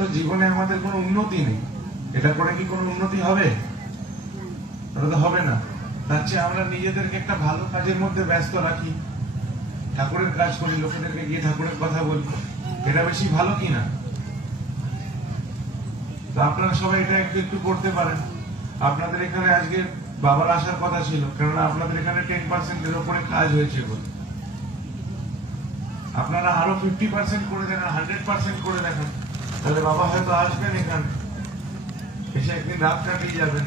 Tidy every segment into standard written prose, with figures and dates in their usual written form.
তো জীবনে আমাদের কোনো উন্নতি নেই। এটা করে কি কোনো উন্নতি হবে? ওটা তো হবে না। তার চেয়ে আমরা নিজেদেরকে একটা ভালো কাজের মধ্যে ব্যস্ত রাখি, ঠাকুরের কাজ করি, লোকেদেরকে গিয়ে ঠাকুরের কথা বলি, এটা বেশি ভালো কিনা? তো আপনারা সবাই এটা একটু একটু করতে পারেন। আপনাদের এখানে আজকে বাবার আসার কথা ছিল, কেননা আপনাদের এখানে 10% উপরে কাজ হয়েছে বলে। আপনারা আরো 50% করে দেখান, 100% করে দেখান, তাহলে বাবা হয়তো আসবেন এখানে, এসে একদিন রাত কাটিয়ে যাবেন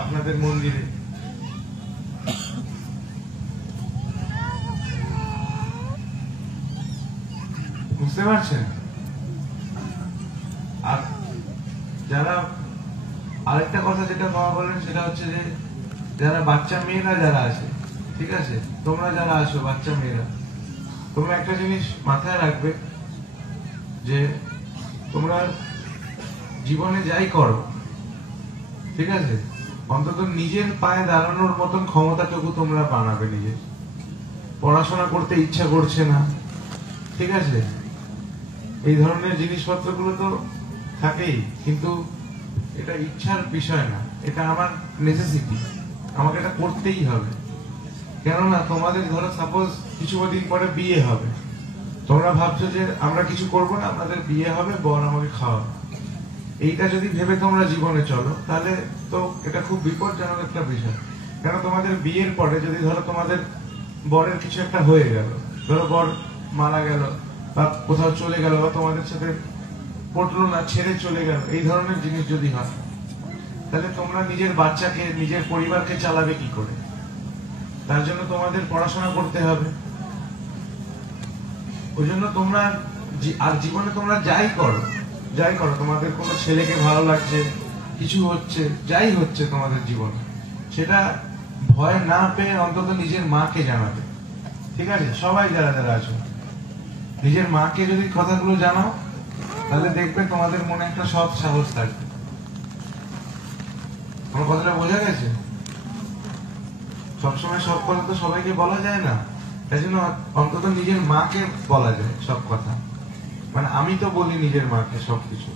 আপনাদের মন্দিরে। বুঝতে পারছেন? আর যারা আরেকটা কথা যেটা বাবা বলেন সেটা হচ্ছে যে যারা বাচ্চা মেয়েরা যারা আছে, ঠিক আছে, তোমরা যারা আছো বাচ্চা মেয়েরা, তোমরা একটা জিনিস মাথায় রাখবে যে তোমরা জীবনে যাই করো, ঠিক আছে, অন্তত নিজের পায়ে দাঁড়ানোর মতন ক্ষমতাটুকু তোমরা বানাবে। নিজের পড়াশোনা করতে ইচ্ছা করছে না, ঠিক আছে, এই ধরনের জিনিসপত্রগুলো তো থাকেই, কিন্তু এটা ইচ্ছার বিষয় না, এটা আমার নেসেসিটি, আমাকে এটা করতেই হবে। কেননা তোমাদের ধরো সাপোজ কিছুদিন পরে বিয়ে হবে, তোমরা ভাবছো যে আমরা কিছু করবো না, আমাদের বিয়ে হবে, বর আমাকে খাওয়াবে, এইটা যদি ভেবে তোমরা জীবনে চলো তাহলে তো এটা খুব বিপজ্জনক একটা বিষয়। কেন তোমাদের বিয়ের পরে যদি ধরো তোমাদের বরের কিছু একটা হয়ে গেল, ধরো বর মারা গেল বা কোথাও চলে গেল বা তোমাদের সাথে পটলো না, ছেড়ে চলে গেল, এই ধরনের জিনিস যদি হয়, তাহলে তোমরা নিজের বাচ্চাকে, নিজের পরিবারকে চালাবে কি করে? তার জন্য তোমাদের পড়াশোনা করতে হবে। ওই জন্য তোমরা আর জীবনে তোমরা যাই করো, তোমাদের কোনো ছেলেকে ভালো লাগছে, কিছু হচ্ছে, যাই হচ্ছে তোমাদের জীবনে, সেটা ভয় না পেয়ে অন্তত নিজের মাকে জানাবে, ঠিক আছে? সবাই যারা যারা আছো, নিজের মাকে যদি কথাগুলো জানাও, তাহলে দেখবে তোমাদের মনে একটা সৎ সাহস থাকবে। আমার কথাটা বোঝা গেছে? সবসময় সব কথা তো সবাইকে বলা যায় না, তাই জন্য অন্তত নিজের মাকে বলা যায় সব কথা। মানে আমি তো বলি নিজের মাকে সবকিছু।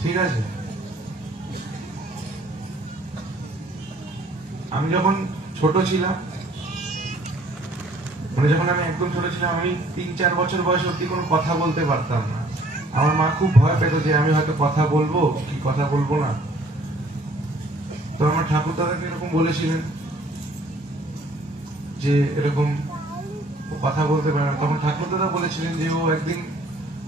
ঠিক আছে? আমি যখন ছোট ছিলাম, যখন আমি একদম ছোট ছিলাম, আমি 3-4 বছর বয়স অব্দি কোনো কথা বলতে পারতাম না। আমার মা খুব ভয় পেত যে আমি হয়তো কথা বলবো কি কথা বলবো না। তো আমার ঠাকুর দাদাকে এরকম বলেছিলেন যে এরকম কথা বলতে পারে না। তখন ঠাকুর দাদা বলেছিলেন যে ও একদিন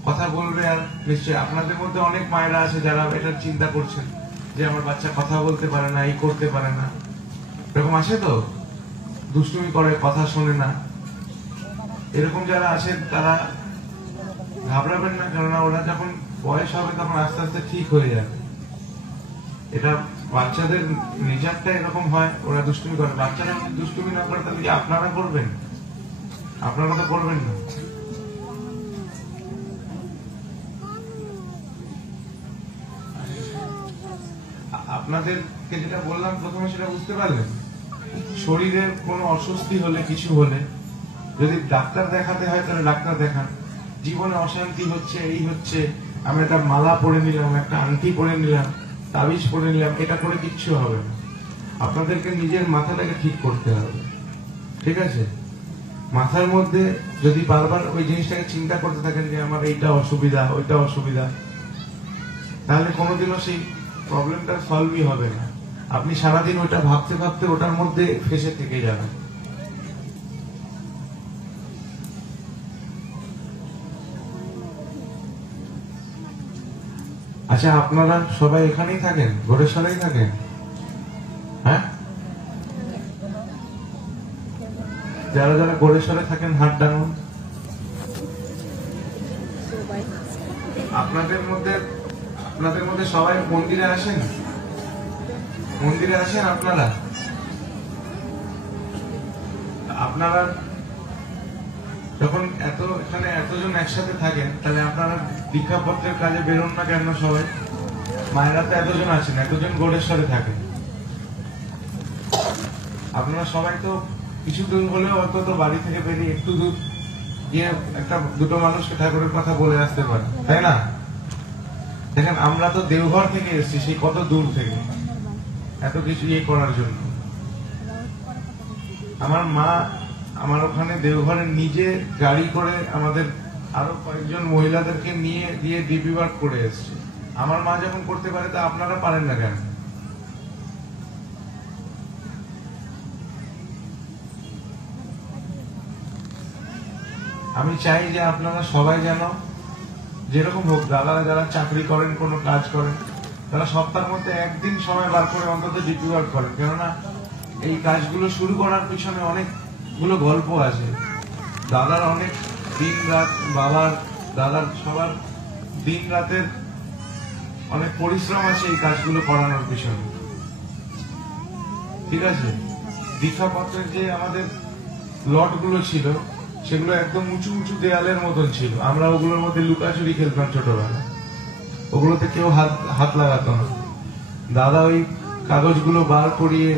কথা বলবে। আর নিশ্চয়ই আপনাদের মধ্যে অনেক মায়েরা আছে যারা এটা চিন্তা করছেন যে আমার বাচ্চা কথা বলতে পারে না, এই করতে পারে না, এরকম আছে তো, দুষ্টুমি করে, কথা শোনে না, এরকম যারা আছে তারা ঘাবড়াবেন না, কেননা ওরা যখন বয়স হবে তখন আস্তে আস্তে ঠিক হয়ে যাবে। এটা বাচ্চাদের নেচারটা এরকম হয়, ওরা দুষ্টুমি করে। বাচ্চারা দুষ্টুমি না করে তাহলে কি আপনারা করবেন? আপনারা তো করবেন না। আপনাদেরকে যেটা বললাম প্রথমে, সেটা বুঝতে পারলেন? শরীরের কোনো অস্বস্তি হলে, কিছু হলে, যদি ডাক্তার দেখাতে হয় তাহলে ডাক্তার দেখান। জীবনে অশান্তি হচ্ছে, এই হচ্ছে, আমি একটা মালা পরে নিলাম, একটা আংটি পরে নিলাম, তাবিজ পরে নিলাম, এটা করে কিচ্ছু হবে না। আপনাদেরকে নিজের মাথাটাকে ঠিক করতে হবে, ঠিক আছে? মাথার মধ্যে যদি বারবার ওই জিনিসটাকে চিন্তা করতে থাকেন যে আমার এইটা অসুবিধা, ওইটা অসুবিধা, তাহলে কোনোদিনও সেই প্রবলেমটা সলভই হবে না। আপনি সারাদিন ওটা ভাবতে ভাবতে ওটার মধ্যে ফেসে থেকে যাবেন। আচ্ছা, আপনারা সবাই এখানেই থাকেন? ঘোড়েশ্বরেই থাকেন? হ্যাঁ, যারা যারা ঘোড়েশ্বরে থাকেন হাত ডাঙুন। আপনাদের মধ্যে সবাই মন্দিরে আসেন? মন্দিরে আসেন আপনারা? আপনারা যখন এখানে এতজন একসাথে থাকেন, তাহলে আপনারা দীক্ষাপত্রের কাজে বেরোন না কেন? সবাই মায়েরা তো এতজন আছেন, এতজন ঘোড়েশ্বরে থাকেন, আপনারা সবাই তো কিছু দূর হলেও অন্তত বাড়ি থেকে বেরিয়ে একটু দূর গিয়ে একটা দুটো মানুষকে ঠাকুরের কথা বলে আসতে পারে, তাই না? দেখেন আমরা তো দেওঘর থেকে এসেছি, সেই কত দূর থেকে এত কিছু করার জন্য। আমার মা আমার ওখানে দেওঘরে নিজে গাড়ি করে আমাদের আরো কয়েকজন মহিলাদেরকে নিয়ে দিয়ে ডিপি ওয়ার্ক করে এসছে। আমার মা যখন করতে পারে তা আপনারা পারেন না কেন? আমি চাই যে আপনারা সবাই যেন যেরকম হোক, দাদারা যারা চাকরি করেন, কোনো কাজ করেন, তারা সপ্তাহের মধ্যে একদিন সময় বার করে অন্তত ডিপি ওয়ার্ক করেন। কেননা এই কাজগুলো শুরু করার পিছনে অনেকগুলো গল্প আছে। দাদার অনেক দিন রাত, বাবার দাদার সবার দিন রাতের অনেক পরিশ্রম আছে এই কাজগুলো করানোর পিছনে, ঠিক আছে? দীক্ষাপত্রের যে আমাদের লটগুলো ছিল সেগুলো একদম উঁচু উঁচু দেয়ালের মতন ছিল। আমরা ওগুলোর মধ্যে লুকাচুরি খেলতাম ছোটবেলা, ওগুলোতে কেউ হাত লাগাতো না। দাদা ওই কাগজগুলো বার করিয়ে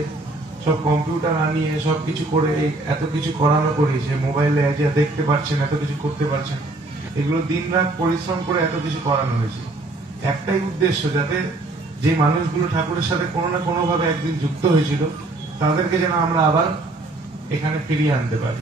সব কম্পিউটার আনিয়ে সবকিছু করে এত কিছু করানো করিয়েছে। মোবাইলে যে দেখতে পাচ্ছেন, এত কিছু করতে পারছেন, এগুলো দিন রাত পরিশ্রম করে এত কিছু করানো হয়েছে। একটাই উদ্দেশ্য, যাতে যে মানুষগুলো ঠাকুরের সাথে কোনো না কোনো ভাবে একদিন যুক্ত হয়েছিল তাদেরকে যেন আমরা আবার এখানে ফিরিয়ে আনতে পারি।